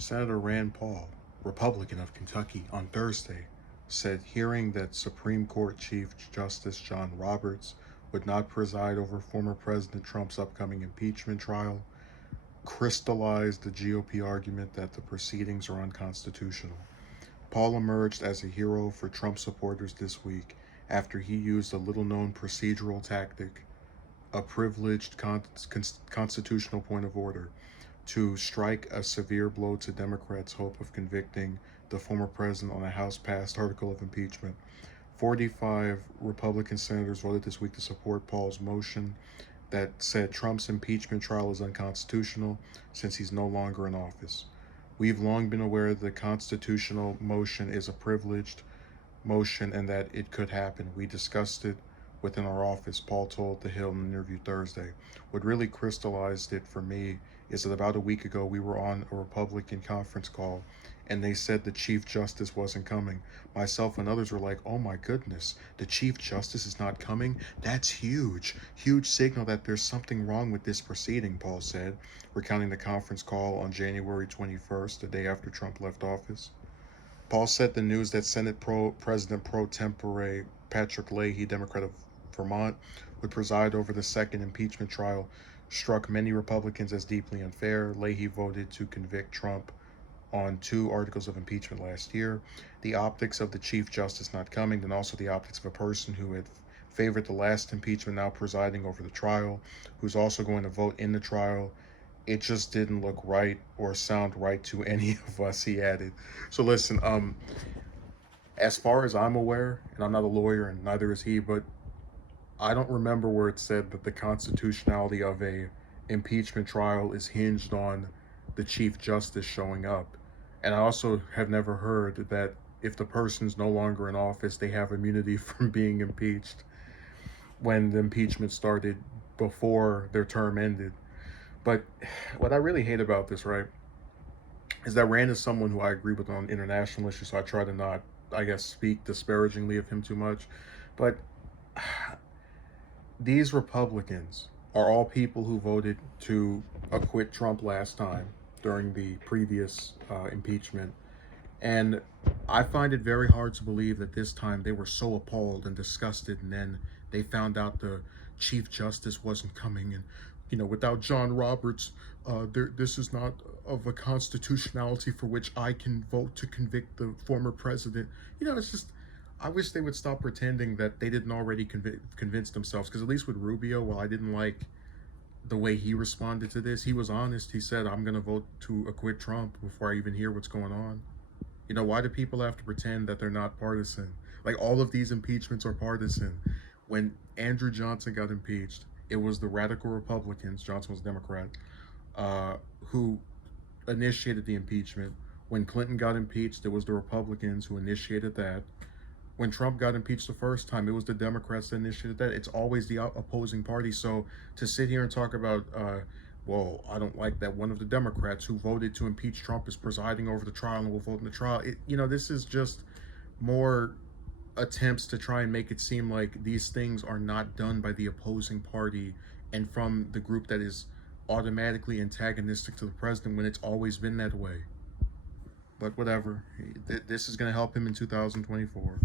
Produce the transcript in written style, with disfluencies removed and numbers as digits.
Senator Rand Paul, Republican of Kentucky, on Thursday said hearing that Supreme Court Chief Justice John Roberts would not preside over former President Trump's upcoming impeachment trial crystallized the GOP argument that the proceedings are unconstitutional. Paul emerged as a hero for Trump supporters this week after he used a little known procedural tactic, a privileged constitutional point of order, to strike a severe blow to Democrats' hope of convicting the former president on a House passed article of impeachment. 45 Republican senators voted this week to support Paul's motion that said Trump's impeachment trial is unconstitutional since he's no longer in office. We've long been aware that the constitutional motion is a privileged motion and that it could happen. We discussed it within our office, Paul told The Hill in an interview Thursday. What really crystallized it for me is that about a week ago we were on a Republican conference call and they said the Chief Justice wasn't coming. Myself and others were like, oh my goodness, the Chief Justice is not coming? That's huge. Huge signal that there's something wrong with this proceeding, Paul said, recounting the conference call on January 21st, the day after Trump left office. Paul said the news that President pro tempore Patrick Leahy, Democrat of Vermont, would preside over the second impeachment trial struck many Republicans as deeply unfair. Leahy voted to convict Trump on 2 articles of impeachment last year. The optics of the Chief Justice not coming, and also the optics of a person who had favored the last impeachment now presiding over the trial, who's also going to vote in the trial. It just didn't look right or sound right to any of us, he added. So listen, as far as I'm aware, and I'm not a lawyer and neither is he, but I don't remember where it said that the constitutionality of a impeachment trial is hinged on the Chief Justice showing up. And I also have never heard that if the person's no longer in office, they have immunity from being impeached when the impeachment started before their term ended. But what I really hate about this, right, is that Rand is someone who I agree with on international issues, so I try to not, I guess, speak disparagingly of him too much. But these Republicans are all people who voted to acquit Trump last time during the previous impeachment. And I find it very hard to believe that this time they were so appalled and disgusted, and then they found out the Chief Justice wasn't coming. And, you know, without John Roberts, this is not of a constitutionality for which I can vote to convict the former president. You know, it's just, I wish they would stop pretending that they didn't already convince themselves. Because at least with Rubio, while I didn't like the way he responded to this, he was honest. He said, I'm going to vote to acquit Trump before I even hear what's going on. You know, why do people have to pretend that they're not partisan? Like, all of these impeachments are partisan. When Andrew Johnson got impeached, it was the radical Republicans, Johnson was a Democrat, who initiated the impeachment. When Clinton got impeached, it was the Republicans who initiated that. When Trump got impeached the first time, it was the Democrats that initiated that. It's always the opposing party. So to sit here and talk about, well, I don't like that one of the Democrats who voted to impeach Trump is presiding over the trial and will vote in the trial. You know, this is just more attempts to try and make it seem like these things are not done by the opposing party and from the group that is automatically antagonistic to the president when it's always been that way. But whatever, this is going to help him in 2024.